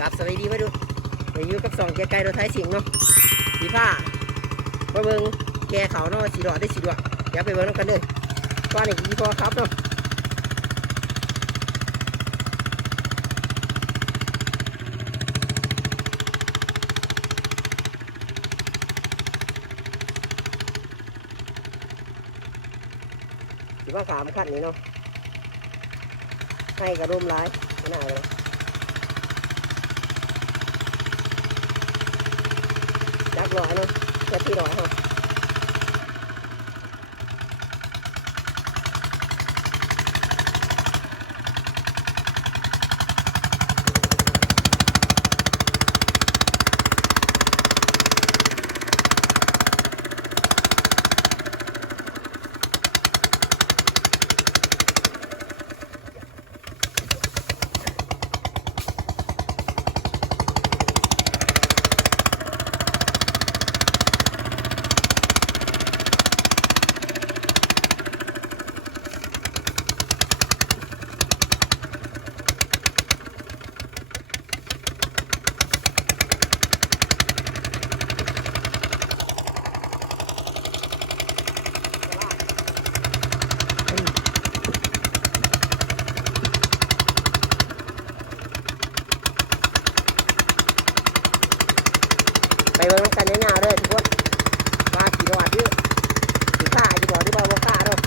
กับสวัสดีมาดูเดี๋ยวอยู่กับ2เกียร์ไก่รถไถสิงเนาะสีผ้ามาเบิ่งแกเขาเนาะสีดอดได้สีดอดเดี๋ยวไปเบิ่งกันเลยว่านี่อีพอครับเนาะสีผ้าขามขันนี้เนาะให้กระดุมร้ายไม่น่าเลยจักหน่อยเนาะจะที่หน่อยเนาะไปเบิ่งกันยาวๆเลยทุกคนมาขี่รถดื้อขี่ข้าจะบอกที่บ้านว่าข้าเนาะ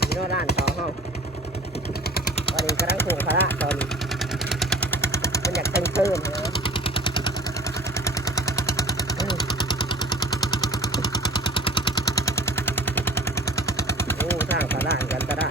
ที่ด้านต่อห้องตอนนี้กำลังโขงพระตอนมันอยากเติมนะโอ้ทางพระกันก็ได้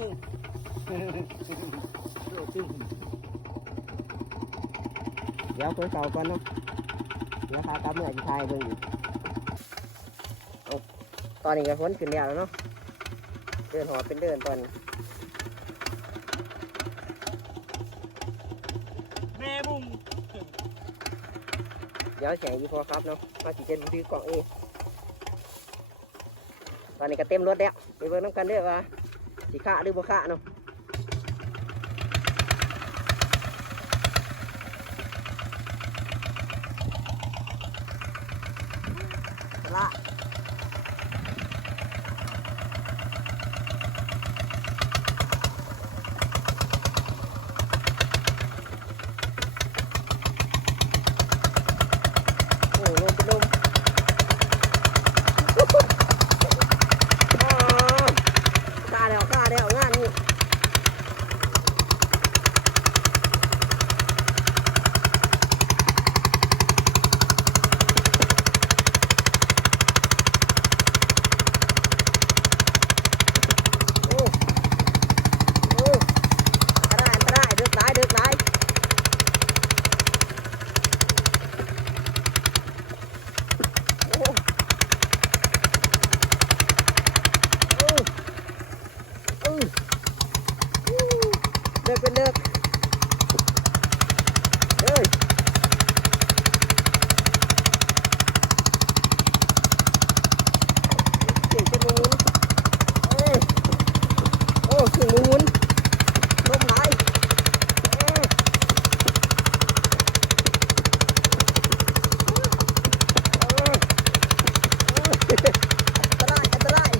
เดี๋ยวคนเก่าก่อนเนาะเดี๋ยวพากลับเมื่อจะทายเบิ่งอีกตอนนี้ก็พ้นขึ้นแล้วเนาะเดินหอเป็นเดินตอนนี้ แม่บุ้ง เดี๋ยวแข่งอีพอครับเนาะมาสิเจนดื้อกล่องเองตอนนี้ก็เต็มรถแล้วไปเบิ่งน้ำกันเด้อว่าสิฆ่าหรือบ่ฆ่าเนาะละโอ้ลมเป็นลมฆ่าแล้วงานนี้ดึกหลายโอ้เดึกเป็นเดึกเฮ้ยเก่งเป็นมุนโอ้เก่งมุนลมหายอันตราย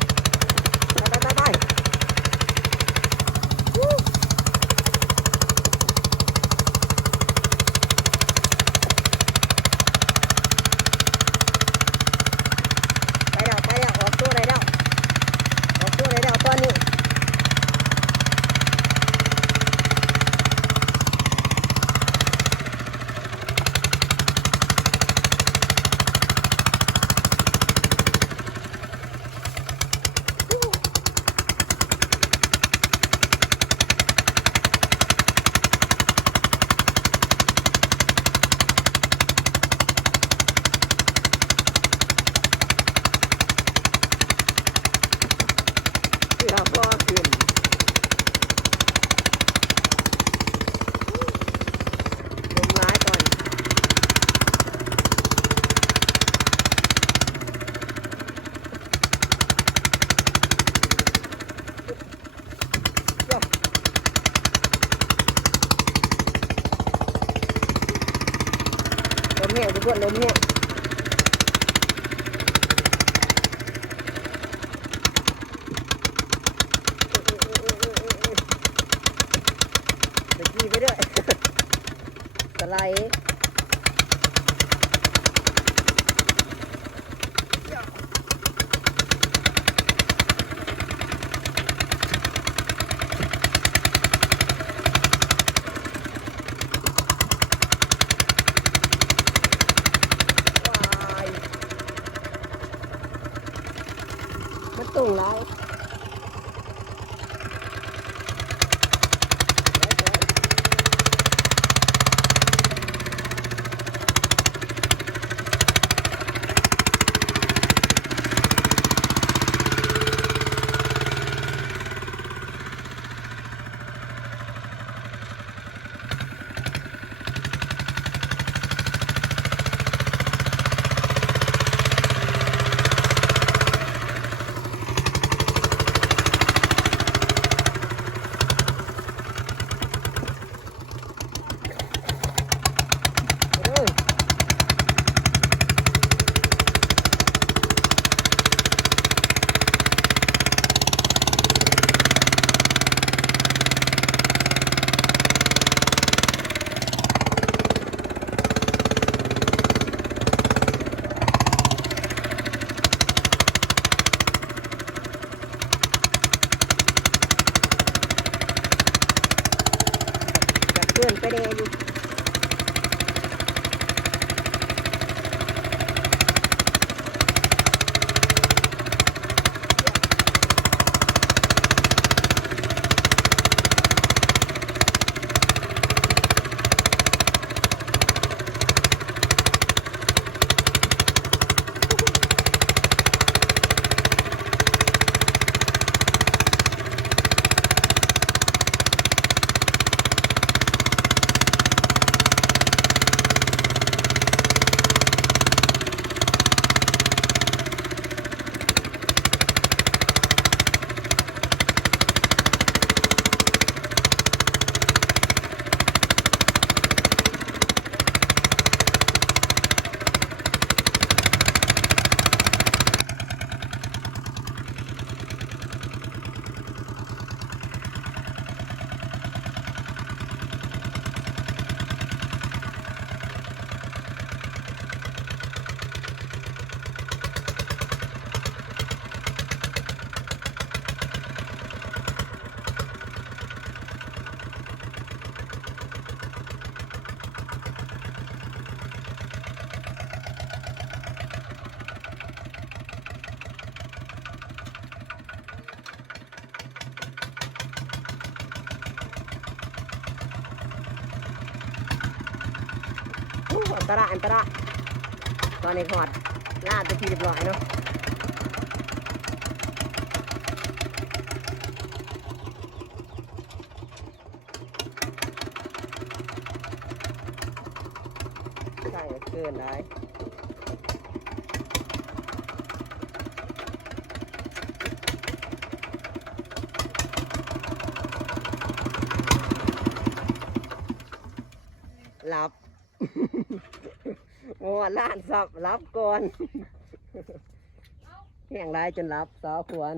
ไปแล้วออกตัวเลยแล้วตอนนี้เสือพอขึ้นลมร้ายตอนลมแห้งทุกคนลมแห้งไปด้วยสไลด์มันตุ่งไรเกินไปแดงอยู่ อันตรายอันตรายตอนนี้ถอดลาดไปทีเรียบร้อยเนาะใช่เกินได้หลับ โอ้ล้านสับรับก่อนแห้งได้จนรับสาวควร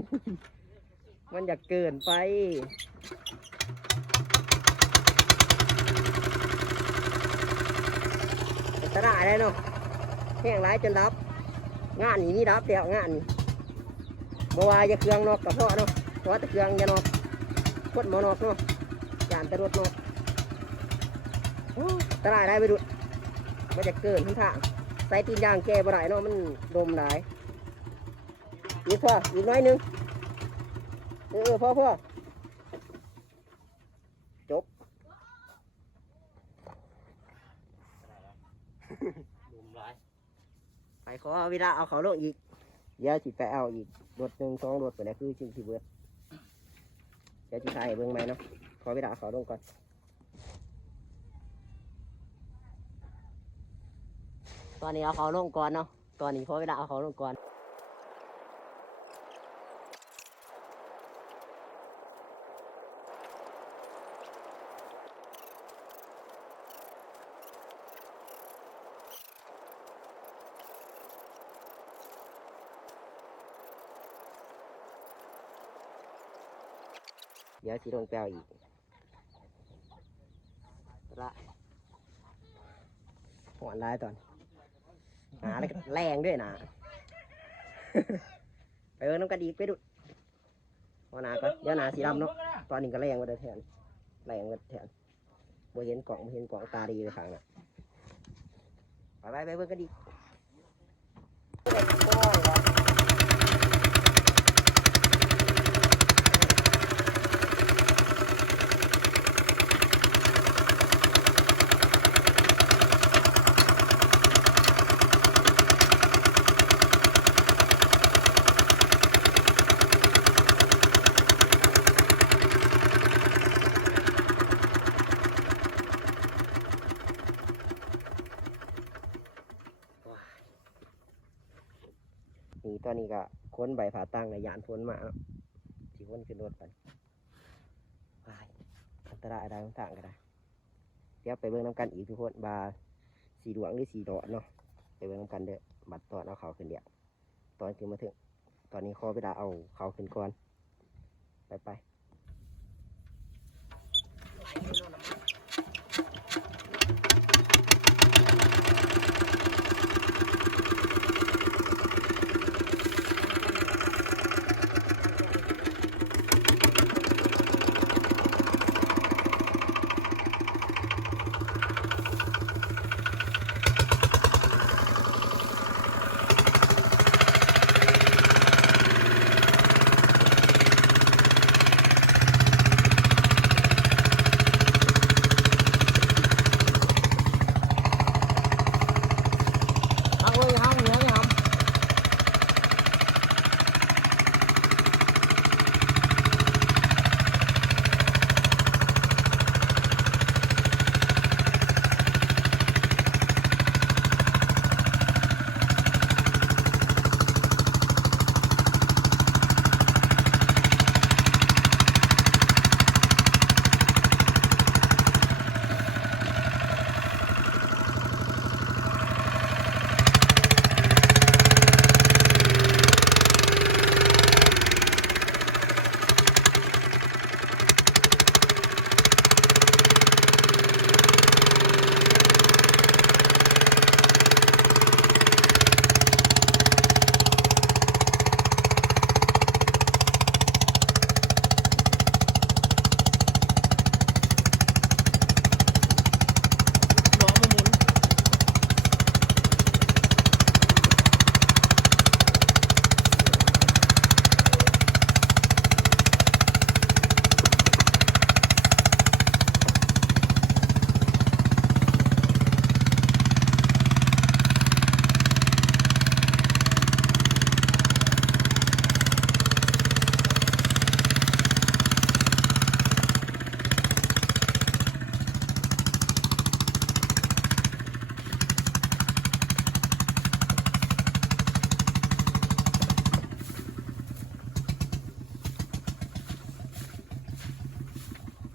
มันอยากเกินไปตลาดได้เนาะแห้งได้จนรับงานนี้นี่รับแล้วงานนี้เมื่อวานจะเครื่องนอกกับพ่อเนาะเพราะแต่เครื่องจะนอกกดหมอนอกเนาะจานตะรวดนอกตลาดได้ไปดูมันจะเกินทั้งทางใส่ตีนยางแก่บ่ได้เนาะมันดมได้อีกพออีกน้อยนึงพ่อจบไปขอเวลาเอาเขาลงอีกเดี๋ยวสิไปเอาอีกรถหนึ่ง2 รถไปแล้วคือชิงสิเบิดเดี๋ยวสิถ่ายให้เบิ่งไหมเนาะขอเวลาเอาเขาลงก่อนตอนนี้เอาเขาลงก่อนเนาะตอนนี้ขอเวลาเอาเขาลงก่อนเดี๋ยวสิลงแปลอีกละหัวลายตอนหาแล้วก็แรงด้วยนะ ไปเออน้ำกระดีไปดูหัวหนาก่อนเดี๋ยวหนาสีดำเนาะตอนนี้ก็แรงมาได้แทนแรงมาแทนบ่เห็นกล่องตาดีเลยฝั่งน่ะไปเบิ่งกระดีนี่ตอนนี้ก็ค้นใบผ่าตั้งในยานพ้นมาแล้วสิค้นขึ้นรถไปอันตรายอะไรต่างๆก็ได้เดี๋ยวไปเบิ่งน้ำกันอีกทุกคนบาสีดวงหรือสีดอดเนาะไปเบิ่งน้ำกันเด้อบัดตอนเอาเขาขึ้นเดียวตอนขึ้นมาถึงตอนนี้ขอเวลาเอาเขาขึ้นก่อนไป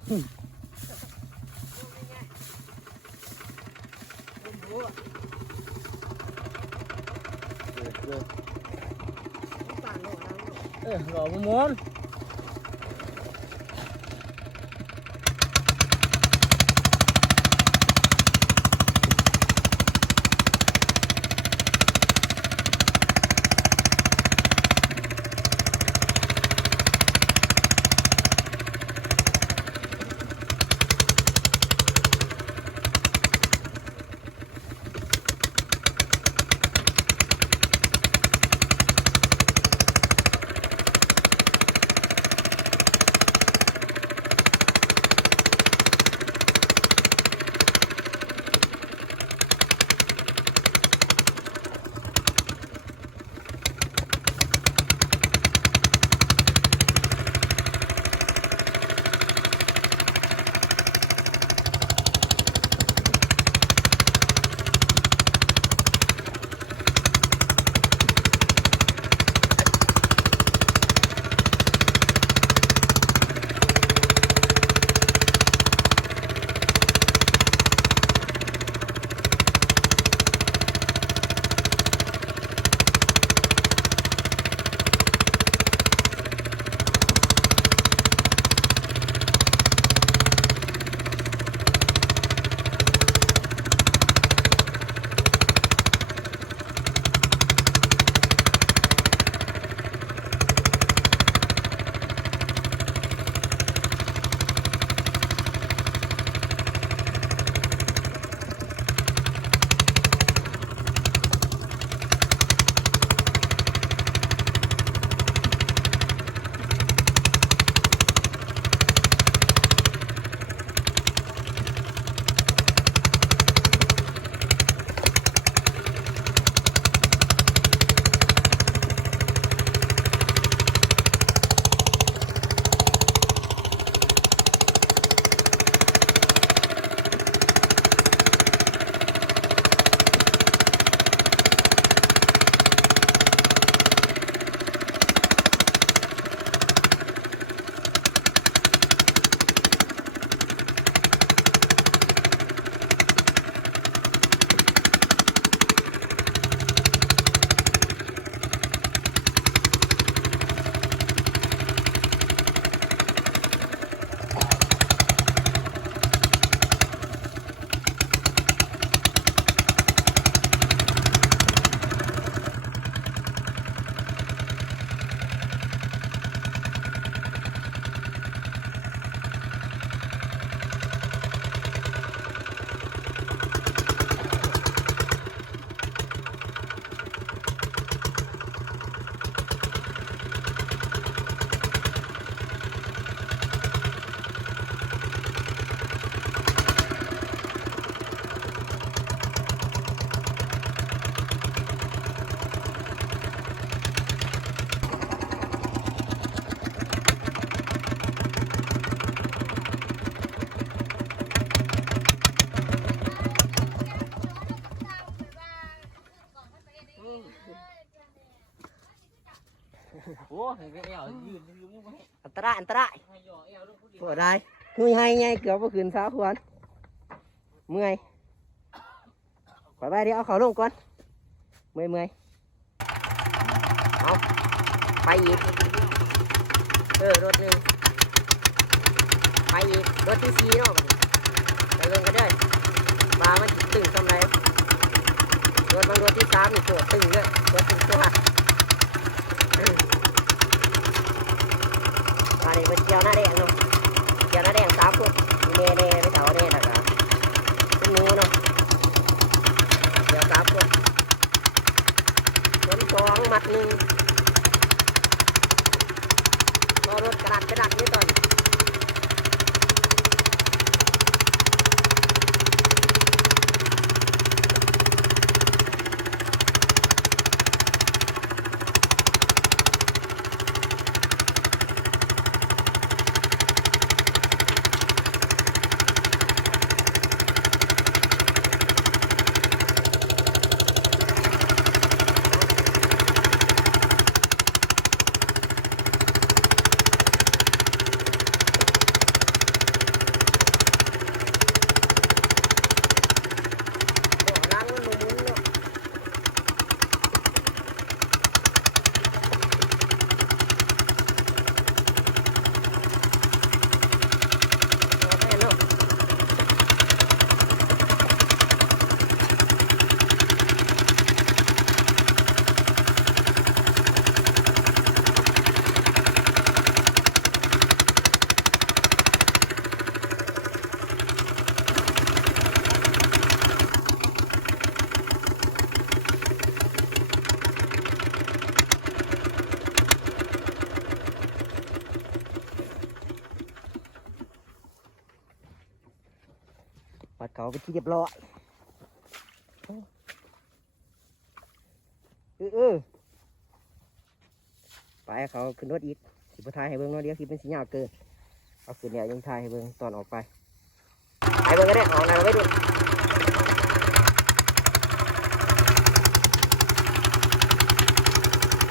หล่อม้วนโอ้ยก็เอวยืนยืนไม่ไหว อันตรายอันตราย ให้ย่อเอวลงผู้เดียว ปวดได้คุยให้ไงเกือบบ่ขึ้นสาวควรเมื่อยไปไปเดี๋ยวเอาเขาลงก่อนเมื่อยเอาไปอีกรถหนึ่งไปอีกรถที่สี่เนาะไปเบิ่งกันเด้อมามันจิตึงทำไรรถบางรถที่สามนี่ตัวตึงเลยรถตึงตัวมาดิมันเกี่ยวหน้าแดงเนาะเกี่ยวหน้าแดงสามพวกเน่ไม่เท่าเน่แต่ก็เป็นงูเนาะเกี่ยวสามพวกรถสองมัดหนึ่งรอรถกระดักนี่ตอน ปัดเขาไปที่เรียบร้อยไปเขาขึ้นรถอีกสิบท้ายให้เบิ้งเนาะเดี๋ยวคลิปเป็นสียาวเกินเอาขึ้นเนี่ยยังถ่ายให้เบิ้งตอนออกไปไปเบิ้งก็ได้ออกนะเราไม่ดู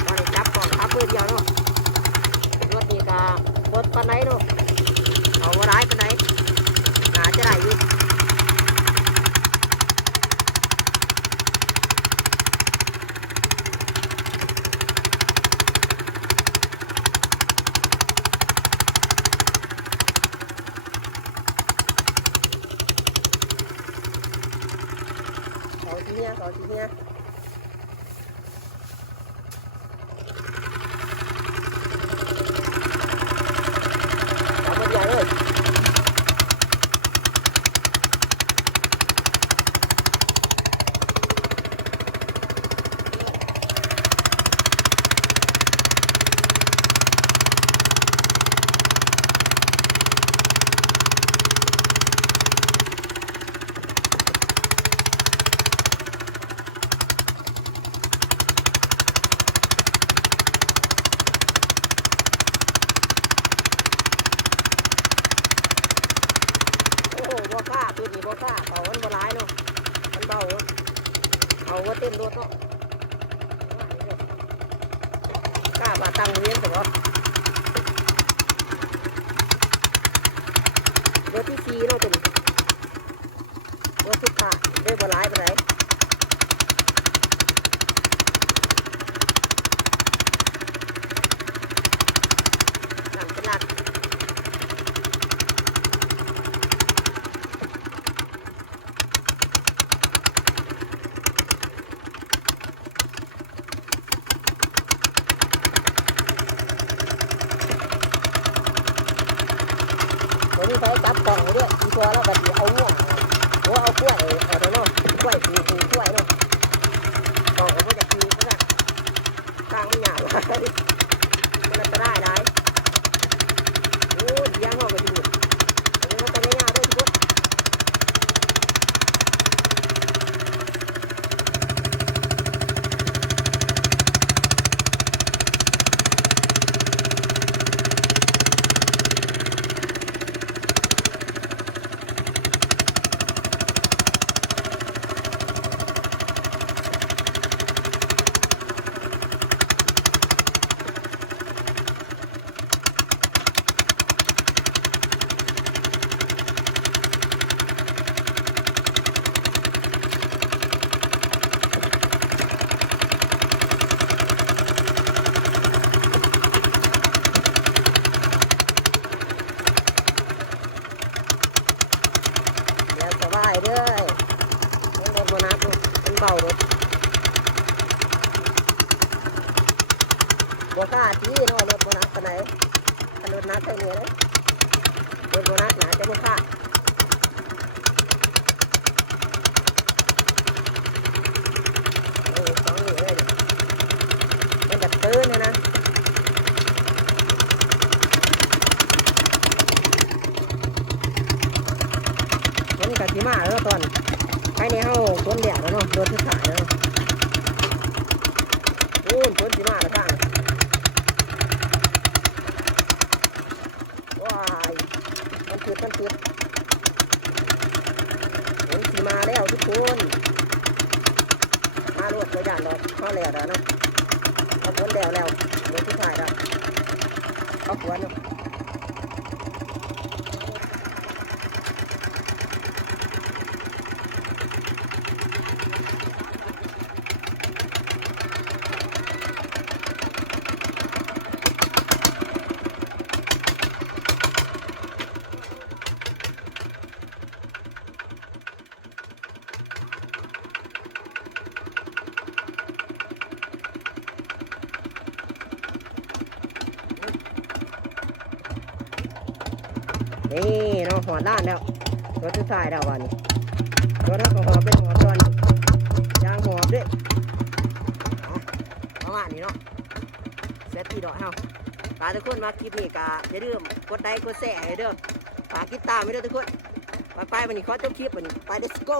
ตอนนี้จับก่อนทับมือเดียวเนาะรถดีกาบดปันไหนเนาะเอาว่าร้ายปันไหนหาจะได้อยู่เขาทีเนี้ยเอาคนใหญ่เลยตัวนี้บ่ซ่าเขามันบ่ร้ายเนาะมันเบาเอาว่าเต้นรถเนาะกล้ามาตั้งเวียนแต่ว่ารถที่4เนาะตัวนี้รถสุดท้ายได้บ่ร้ายไปไหนหลังเป็นหลักผมใช้จับกล่องด้วยทีตัวแล้วแบบเอาหัวเอากล้วยเอาเนาะกล้วยปูกล้วยเนาะกล่องก็จะกินก็ได้กลางไม่หยาบเลยมันจะได้โอ้ยยังห้องก็ดีอันนี้ก็จะง่ายๆด้วยทุกคนสบายเลยมันรถโบนัสมันเบารถบัวก้าที่เนาะรถโบนัสไปไหนถ้ารถนัดไปเนี่ยเลยรถโบนัสหนาจะไม่ค่าสองนี่เลยมันดับตื้นนะมันกัดที่มาแล้วตอนภายในเฮาต้นเดี่ยวแล้วเนาะรถที่ขายแล้วโอ้ต้นที่มาแล้วข้างว้ายมันคือต้นที่มาแล้วทุกคนมาลวดตัวอย่างเราเข้าแล้วเนาะเอาต้นเดี่ยวแล้วรถที่ขายแล้วเอาขวานเนาะนี่เนาะหัวด้านแล้วรถที่สายแล้ววันนี้รถของหัวเป็นหัวตอนยางหัวด้วยประมาณนี้เนาะเซตที่ดอกเฮาฝากทุกคนมาคลิปนี้ก็อย่าลืมกดไลค์กดแชร์ให้เด้อฝากติดตามให้เด้อทุกคน ไปวันนี้ขอจบคลิปวันนี้ไป let's go